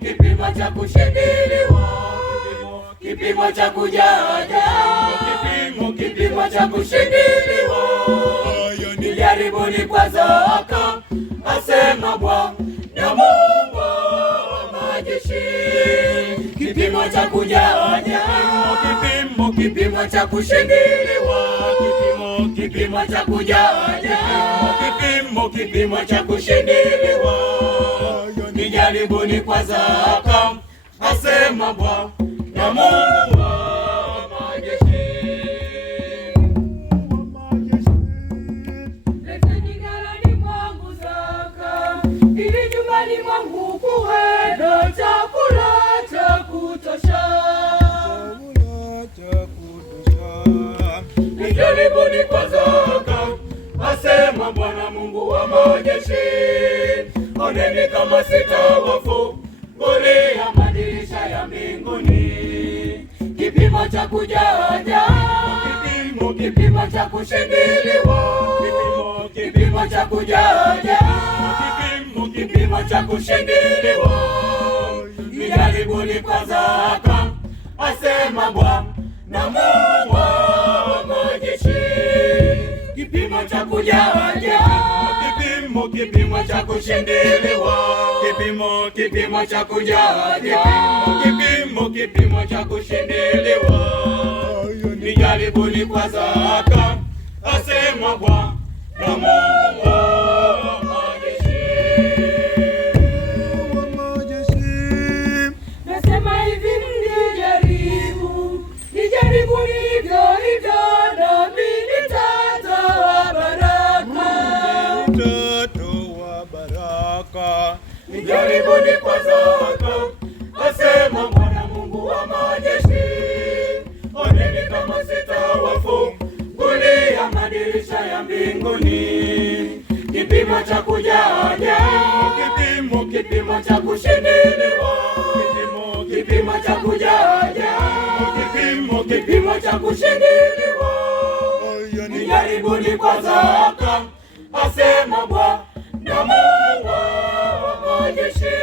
kipimo cha kushindiliwa, kipimo cha kujaja, kipimo cha kushindiliwa. Nijaribuni kwa zaka, asema Bwana Mungu wa majeshi. Kipimo cha kujaja, kipimo cha kushindiliwa, kipimo cha kujaja, kipimo cha kushindiliwa. Nijaribuni kwa zaka, asema Bwana Mungu wa majeshi. Leteni ghalani mwangu zaka, ili nyumbani mwangu kuwe na chakula cha kutosha. Nijaribuni kwa zaka, asema Bwana Mungu wa majeshi. Oneni kama sitawafungulia madirisha ya mbinguni. Kipimo cha kujaja, kipimo cha kushindiliwa, kipimo cha kujaja, kipimo cha kushindiliwa. Nijaribuni kwa zaka, asema Bwana Mungu wa majeshi. Kipimo cha kujaja, kipimo cha kushindiliwa, kipimo cha kujaja, kipimo cha kushindiliwa. Nijaribuni kwa zaka, asema Bwana Mungu wa majeshi. Nasema hivi, nijaribuni hivyo hivyo, nami nitatoa baraka. Nijaribuni kwa zaka, asema Bwana Mungu wa majeshi. Oneni kama sitawafungulia madirisha ya mbinguni. Kipimo cha kujaja, kipimo cha kushindiliwa, kipimo cha kujaja, kipimo cha kushindiliwa. Nijaribuni kwa zaka, asema Bwana Mungu wa majeshi.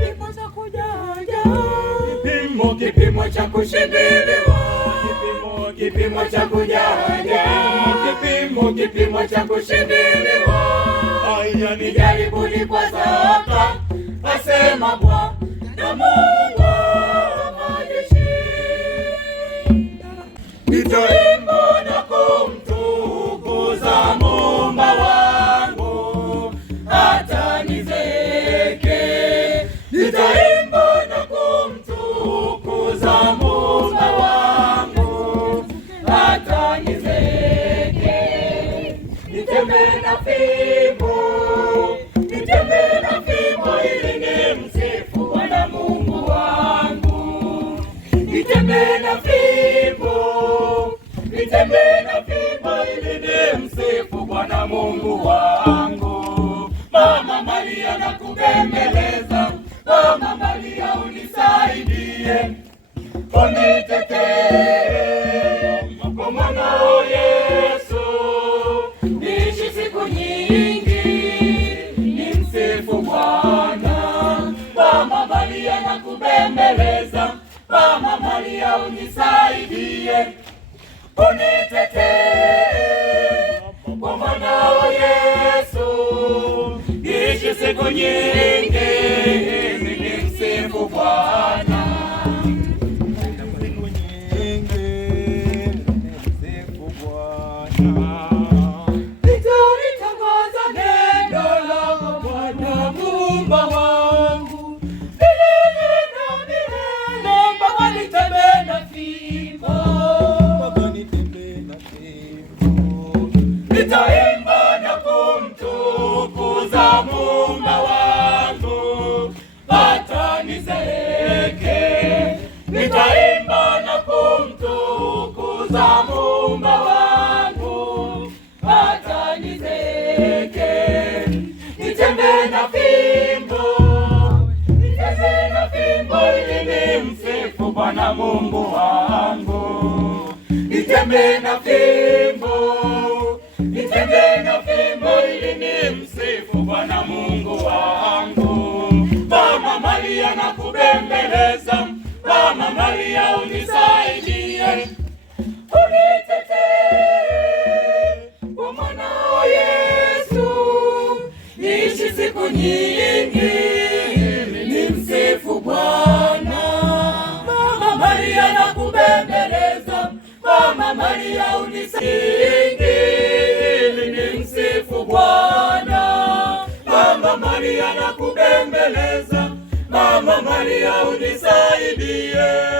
Kipimo cha kujaja, kipimo cha kushindiliwa, kipimo cha kujaja, kipimo cha kushindiliwa. Nijaribuni kwa zaka, asema Bwana Mungu wa majeshi. Nitaimba na kumtukuza Muumba wangu hata nizeeke. Nitaimba na kumtukuza Muumba wangu hata nizeeke. Nitembee na fimbo, nitembee na fimbo ili nimsifu Bwana Mungu wangu. Nitembee na fimbo, nitembee na fimbo ili nimsifu Bwana Mungu wangu. Mama Maria nakubembeleza, Mama Maria unisaidie, unitetee kwa mwanao Yesu. Niishi siku nyingi nimsifu Bwana. Mama Maria nakubembeleza, Mama Maria unisaidie, unitetee kwa mwanao Yesu. Niishi siku nyingi nimsifu Bwana. Nitalitangaza neno lako Bwana Muumba wangu, milele na milele, mpaka nitembee na fimbo. Nitaimba na kumtukuza Muumba wangu hata nizeeke. Nitaimba na kumtukuza Muumba wangu hata nizeeke. Nitembee na fimbo, nitembee na fimbo ili nimsifu Bwana Mungu wangu. Nitembee na fimbo, nitembee na fimbo ili nimsifu Bwana Mungu wangu. Mama Bikira Maria unisaidie.